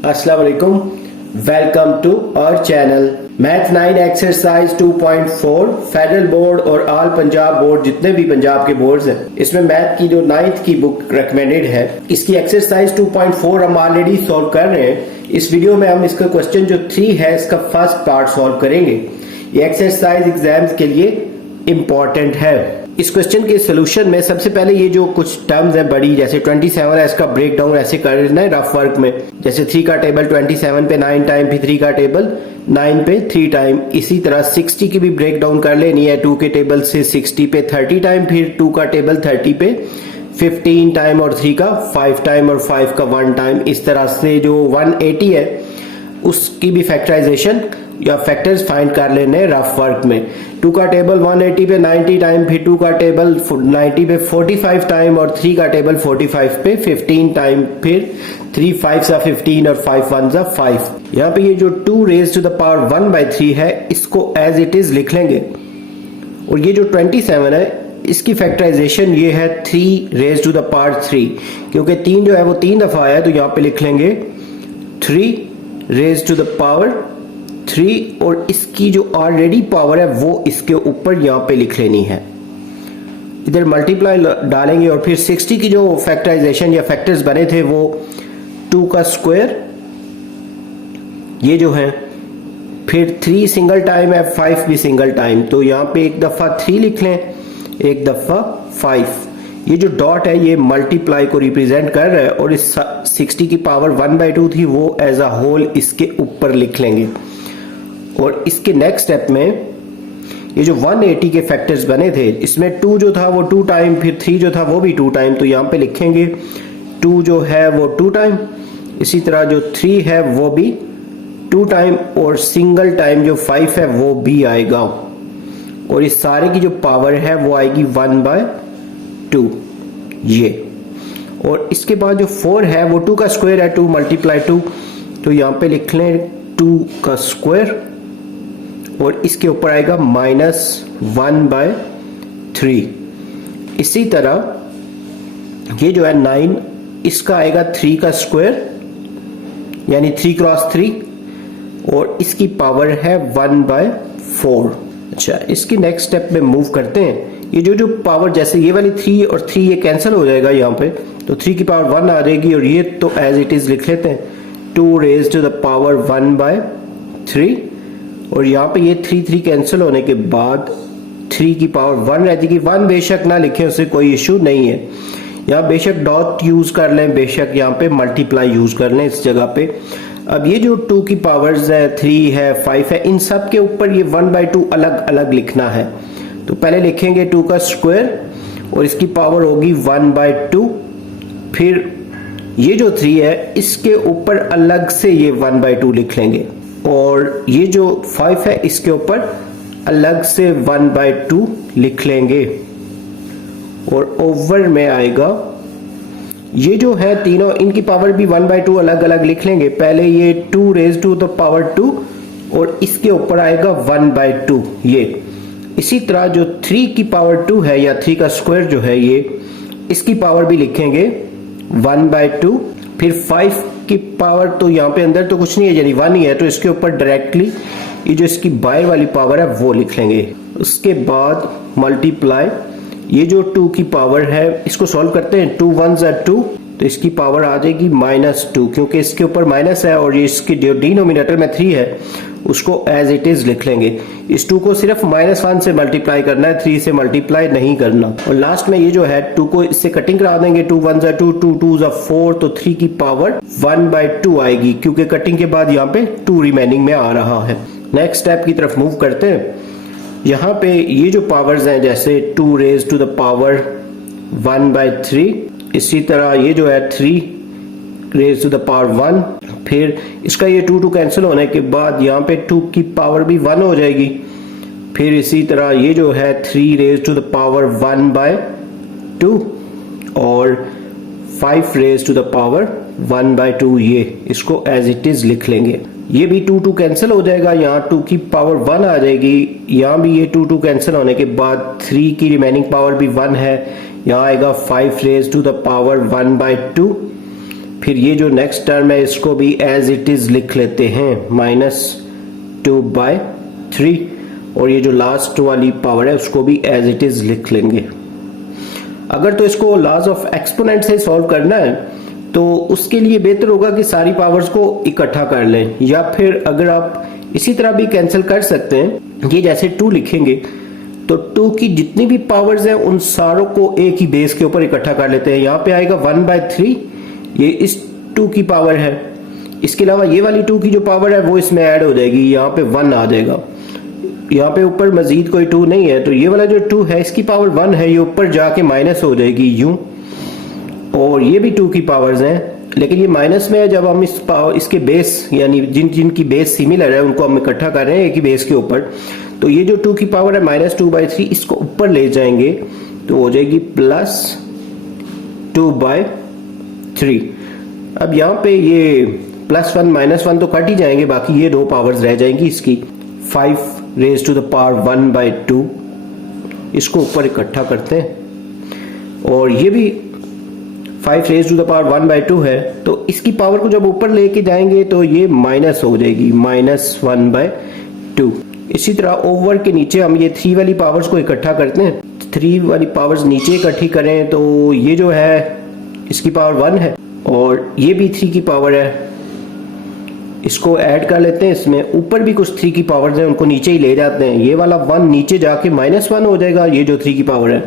अस्सलाम वालेकुम, welcome to our channel. Math 9 exercise 2.4 federal board और ऑल पंजाब बोर्ड, जितने भी पंजाब के बोर्ड्स हैं, इसमें मैथ की जो 9th की बुक रिकमेंडेड है, इसकी एक्सरसाइज 2.4 हम ऑलरेडी सॉल्व कर रहे हैं। इस वीडियो में हम इसका क्वेश्चन जो 3 है, इसका फर्स्ट पार्ट सॉल्व करेंगे। ये एक्सरसाइज एग्जाम्स के लिए इंपॉर्टेंट है। इस क्वेश्चन के सोल्यूशन में सबसे पहले ये जो कुछ टर्म्स है बड़ी, जैसे 27 है, इसका ब्रेक डाउन ऐसे करना है रफ वर्क में। जैसे 3 का टेबल 27 पे 9 टाइम, फिर 3 का टेबल 9 पे 3 टाइम। इसी तरह 60 की भी ब्रेक डाउन कर लेनी है। 2 के टेबल से 60 पे 30 टाइम, फिर 2 का टेबल 30 पे 15 टाइम, और 3 का 5 टाइम, और 5 का 1 टाइम। इस तरह से जो 180 है उसकी भी फैक्टराइजेशन या फैक्टर्स फाइंड कर लेने रफ वर्क में। 2 का टेबल 180 पे 90 टाइम, फिर 2 का टेबल 90 पे 45 टाइम, और 3 का टेबल 45 पे 15 टाइम, फिर 3 5 सा 15 और 5 1 सा 5। यहाँ पे ये जो 2 रेज टू द पावर 1/3 है, इसको एज इट इज लिख लेंगे। और ये जो 27 है, इसकी फैक्टराइजेशन ये है 3 रेज टू द पावर 3, क्योंकि 3 जो है वो 3 दफा आया, तो यहाँ पे लिख लेंगे 3 रेज टू द पावर 3, और इसकी जो ऑलरेडी पावर है वो इसके ऊपर यहां पे लिख लेनी है। इधर मल्टीप्लाई डालेंगे, और फिर 60 की जो फैक्टराइजेशन या फैक्टर्स बने थे वो 2 का स्क्वायर, ये जो है, फिर 3 सिंगल टाइम है, 5 भी सिंगल टाइम, तो यहां पे एक दफा 3 लिख लें, एक दफा 5। ये जो डॉट है ये मल्टीप्लाई को रिप्रेजेंट कर रहा है, और इस 60 की पावर 1/2 थी वो एज अ होल इसके ऊपर लिख लेंगे। और इसके नेक्स्ट स्टेप में ये जो 180 के फैक्टर्स बने थे, इसमें 2 जो था वो 2 टाइम, फिर 3 जो था वो भी 2 टाइम, तो यहां पे लिखेंगे 2 जो है वो 2 टाइम। इसी तरह जो 3 है वो भी 2 टाइम, और सिंगल टाइम जो 5 है वो भी आएगा। और इस सारे की जो पावर है वो आएगी 1/2 ये। और इसके बाद जो 4 है वो 2 का स्क्वायर है, 2 × 2, तो यहां पे लिख लें 2 का स्क्वायर, और इसके ऊपर आएगा -1/3। इसी तरह ये जो है 9, इसका आएगा 3 का स्क्वायर, यानी 3 × 3, और इसकी पावर है 1/4। अच्छा, इसकी नेक्स्ट स्टेप में मूव करते हैं। ये जो पावर, जैसे ये वाली 3 और 3 ये कैंसिल हो जाएगा यहाँ पे, तो 3 की पावर 1 आ जाएगी, और ये तो एज इट इज लिख लेते हैं 2 रेज टू द पावर 1/3। और यहाँ पे ये 3 कैंसिल होने के बाद 3 की पावर 1 रह जाएगी। 1 बेशक ना लिखें, उससे कोई इश्यू नहीं है। यहाँ बेशक डॉट यूज कर लें, बेशक यहाँ पे मल्टीप्लाई यूज कर लें इस जगह पे। अब ये जो 2 की पावर्स है, 3 है, 5 है, इन सब के ऊपर ये 1/2 अलग अलग लिखना है। तो पहले लिखेंगे 2 का स्क्वायर, और इसकी पावर होगी 1/2। फिर ये जो 3 है, इसके ऊपर अलग से ये 1/2 लिख लेंगे, और ये जो 5 है इसके ऊपर अलग से 1/2 लिख लेंगे। और ओवर में आएगा ये जो है तीनों, इनकी पावर भी 1/2 अलग अलग लिख लेंगे। पहले ये 2 रेज टू द पावर 2, और इसके ऊपर आएगा 1/2 ये। इसी तरह जो 3 की पावर 2 है, या 3 का स्क्वायर जो है ये, इसकी पावर भी लिखेंगे 1/2। फिर 5 की पावर, तो यहाँ पे अंदर तो कुछ नहीं है, यानी 1 ही है, तो इसके ऊपर डायरेक्टली ये जो इसकी बाहर वाली पावर है वो लिख लेंगे। उसके बाद मल्टीप्लाई, ये जो 2 की पावर है इसको सॉल्व करते हैं। 2 1 = 2, तो इसकी पावर आ जाएगी -2, क्योंकि इसके ऊपर माइनस है, और ये इसकी जो डिनोमिनेटर में 3 है उसको एज इट इज लिख लेंगे। इस 2 को सिर्फ -1 से मल्टीप्लाई करना है, 3 से मल्टीप्लाई नहीं करना। और लास्ट में ये जो है 2 को इससे कटिंग करा देंगे। 2 1 = 2, 2 2 = 4, तो 3 की पावर 1/2 आएगी, क्योंकि कटिंग के बाद यहाँ पे 2 रिमेनिंग में आ रहा है। नेक्स्ट स्टेप की तरफ मूव करते हैं। यहाँ पे ये जो पावर्स हैं, जैसे 2 रेज टू द पावर 1/3, इसी तरह ये जो है 3 रेज टू द पावर 1, फिर इसका ये 2 कैंसिल होने के बाद यहाँ पे 2 की पावर भी 1 हो जाएगी। फिर इसी तरह ये जो है 3 रेज टू द पावर 1/2, और 5 रेज टू द पावर 1/2 ये, इसको एज इट इज लिख लेंगे। ये भी 2 कैंसिल हो जाएगा, यहाँ 2 की पावर 1 आ जाएगी। यहाँ भी ये 2 कैंसिल होने के बाद 3 की रिमेनिंग पावर भी 1 है, यहाँ आएगा 5 रेज टू द पावर 1/2। फिर ये जो नेक्स्ट टर्म है इसको भी एज इट इज लिख लेते हैं -2/3, और ये जो लास्ट वाली पावर है उसको भी एज इट इज लिख लेंगे। अगर तो इसको लॉज ऑफ एक्सपोनेंट से सॉल्व करना है तो उसके लिए बेहतर होगा कि सारी पावर्स को इकट्ठा कर लें, या फिर अगर आप इसी तरह भी कैंसिल कर सकते हैं। ये जैसे 2 लिखेंगे तो 2 की जितनी भी पावर्स हैं उन सारों को एक ही बेस के ऊपर इकट्ठा कर लेते हैं। यहाँ पे आएगा 1/3, ये इस 2 की पावर है। इसके अलावा ये वाली 2 की जो पावर है वो इसमें ऐड हो जाएगी, यहाँ पे 1 आ जाएगा। यहाँ पे ऊपर मजीद कोई 2 नहीं है, तो ये वाला जो 2 है इसकी पावर 1 है, ये ऊपर जाके माइनस हो जाएगी यूं। और ये भी 2 की पावर्स हैं, लेकिन ये माइनस में है। जब हम इसके बेस यानी जिनकी बेस सिमिलर है उनको हम इकट्ठा कर रहे हैं एक ही बेस के ऊपर, तो ये जो 2 की पावर है -2/3 इसको ऊपर ले जाएंगे तो हो जाएगी +2/3। अब यहाँ पे ये +1 -1 तो कट ही जाएंगे, बाकी ये 2 पावर्स रह जाएंगी इसकी। 5⁻1/2 इसको ऊपर इकट्ठा करते हैं, और ये भी 5⁻1/2 है, तो इसकी पावर को जब ऊपर लेके जाएंगे तो ये माइनस हो जाएगी -1/2। इसी तरह ओवर के नीचे हम ये 3 वाली पावर्स को इकट्ठा करते हैं। 3 वाली पावर्स नीचे इकट्ठी करें तो ये जो है इसकी पावर 1 है, और ये भी 3 की पावर है, इसको ऐड कर लेते हैं। इसमें ऊपर भी कुछ 3 की पावर्स हैं उनको नीचे ही ले जाते हैं। ये वाला 1 नीचे जाके -1 हो जाएगा, ये जो 3 की पावर है।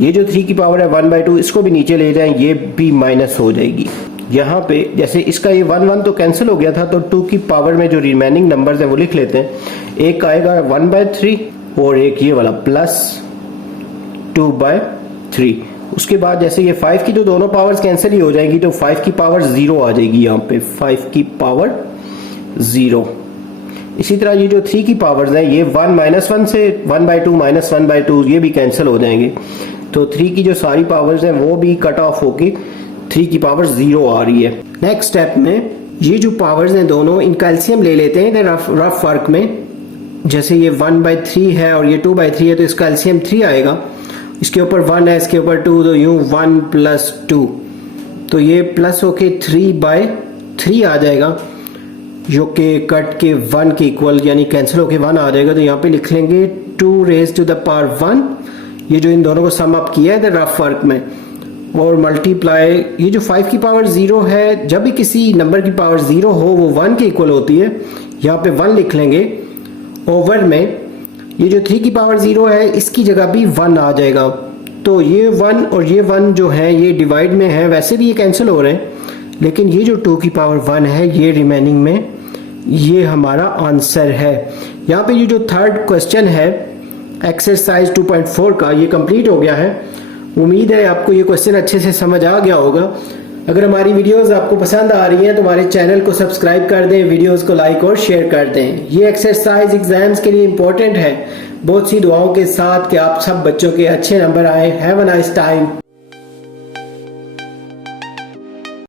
ये जो 3 की पावर है 1/2 इसको भी नीचे ले जाएं, ये भी माइनस हो जाएगी। यहाँ पे जैसे इसका ये 1 तो कैंसिल हो गया था, तो 2 की पावर में जो रिमेनिंग नंबर्स हैं वो लिख लेते हैं। एक आएगा 1/3 और एक ये वाला +2/3। उसके बाद जैसे ये 5 की तो दोनों पावर्स कैंसिल ही हो जाएंगी, तो 5 की पावर 0 आ जाएगी यहाँ पे, 5 की पावर 0। इसी तरह ये जो 3 की पावर्स हैं ये 1 -1 से 1/2 -1/2 ये भी कैंसिल हो जाएंगे, तो 3 की जो सारी पावर्स हैं वो भी कट ऑफ होके 3 की पावर 0 आ रही है। नेक्स्ट स्टेप में ये जो पावर्स हैं दोनों इनका एलसीएम ले लेते हैं रफ वर्क में। जैसे ये 1/3 है और ये 2/3 है, तो इसका एलसीएम 3 आएगा। इसके ऊपर 1 है, इसके ऊपर 2, तो यूं 1 + 2, तो ये प्लस होके 3/3 आ जाएगा, जो कि कट के 1 के इक्वल यानी कैंसिल होके 1 आ जाएगा। तो यहाँ पे लिख लेंगे 2⁻1। ये जो इन दोनों को सम अप किया है रफ वर्क में, और मल्टीप्लाई ये जो 5 की पावर 0 है, जब भी किसी नंबर की पावर 0 हो वो 1 के इक्वल होती है। यहाँ पे 1 लिख लेंगे। ओवर में ये जो 3 की पावर 0 है इसकी जगह भी 1 आ जाएगा, तो ये 1 और ये 1 जो है ये डिवाइड में है, वैसे भी ये कैंसिल हो रहे हैं, लेकिन ये जो 2 की पावर 1 है ये रिमेनिंग में, ये हमारा आंसर है। यहाँ पे ये जो थर्ड क्वेश्चन है एक्सरसाइज 2.4 का, ये कंप्लीट हो गया है। उम्मीद है आपको ये क्वेश्चन अच्छे से समझ आ गया होगा। अगर हमारी वीडियोस आपको पसंद आ रही हैं तो हमारे चैनल को सब्सक्राइब कर दें, वीडियोस को लाइक और शेयर कर दें। ये एक्सरसाइज एग्जाम्स के लिए इम्पोर्टेंट है। बहुत सी दुआओं के साथ कि आप सब बच्चों के अच्छे नंबर आए। Have a nice time.